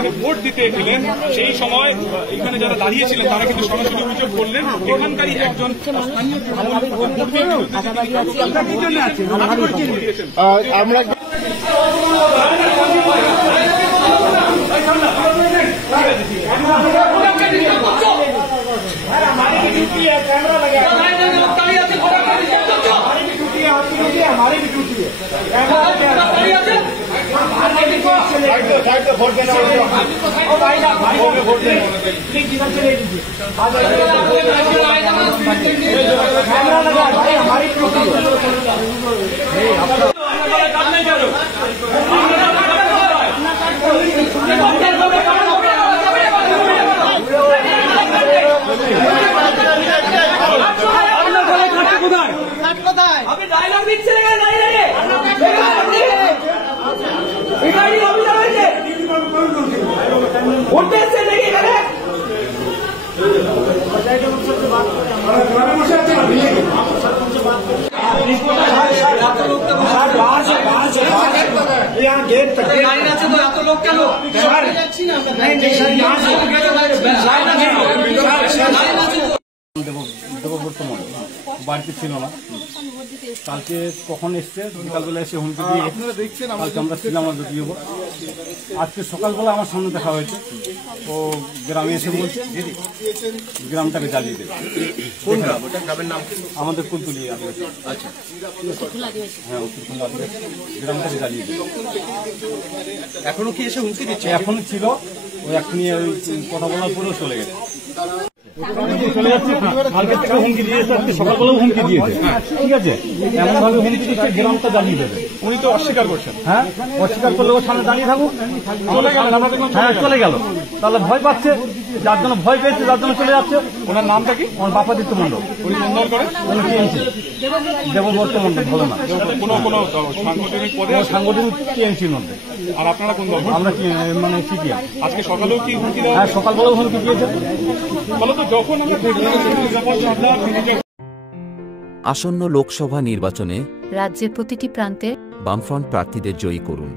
এখানে ভোট দিতে এলেন সেই সময় এখানে যারা দাঁড়িয়েছিলেন তারা কিন্তু সরাসরি অভিযোগ করলেন এখানকারই একজন আমরা हमारी भी ड्यूटी है वोट देना वोट देना चले दीजिए कैमरा लगा भाई हमारी ड्यूटी আপনি ডায়লগ দিচ্ছেন উঠতেছে দেখি এখানে यहाँ गेट तक तो एत लोक क्या বর্তমান বাড়িতে ছিল না কালকে কখন এসছে বিকালবেলা এসে হুমকি দিয়ে কালকে আমরা ছিলাম যদিও আজকে সকালবেলা আমার সামনে দেখা হয়েছে ও গ্রামে এসে বলছে গ্রামটাকে জ্বালিয়ে দেবে আমাদের কুলতুলি আচ্ছা হ্যাঁ গ্রামটাকে জ্বালিয়ে দেবে এখনো কি এসে হুমকি দিচ্ছে? এখনো ছিল ওই এখনই কথা বলার পরেও চলে গেছে চলে যাচ্ছে কালকে থেকে হুমকি দিয়েছে আজকে সকালবেলাও হুমকি দিয়েছে ঠিক আছে এমন ভাবে হুমকি দিচ্ছে গ্রামটা জ্বালিয়ে দেবে উনি তো অস্বীকার করছেন হ্যাঁ অস্বীকার করলে ওর সামনে দাঁড়িয়ে থাকুক চলে গেল হ্যাঁ চলে গেল তাহলে ভয় পাচ্ছে যার জন্য ভয় পেয়েছে যার জন্য চলে যাচ্ছে ওনার নামটা কি আমার বাপাদিত্য মন্ডল উনি মন্ডল করে উনি টিএমসি দেবব্রত মন্ডল ভালো না কোনো সাংগঠনিক পদে সাংগঠনিক টিএমসির মধ্যে আর আপনারা কোন দল আমরা মানে সিপিএম আজকে সকালেও কি হুমকি দেওয়া হ্যাঁ সকালবেলাও হুমকি দিয়েছে ফলত যখন আমরা আসন্ন লোকসভা নির্বাচনে রাজ্যের প্রতিটি প্রান্তে বামফ্রন্ট প্রার্থীদের জয়ী করুন।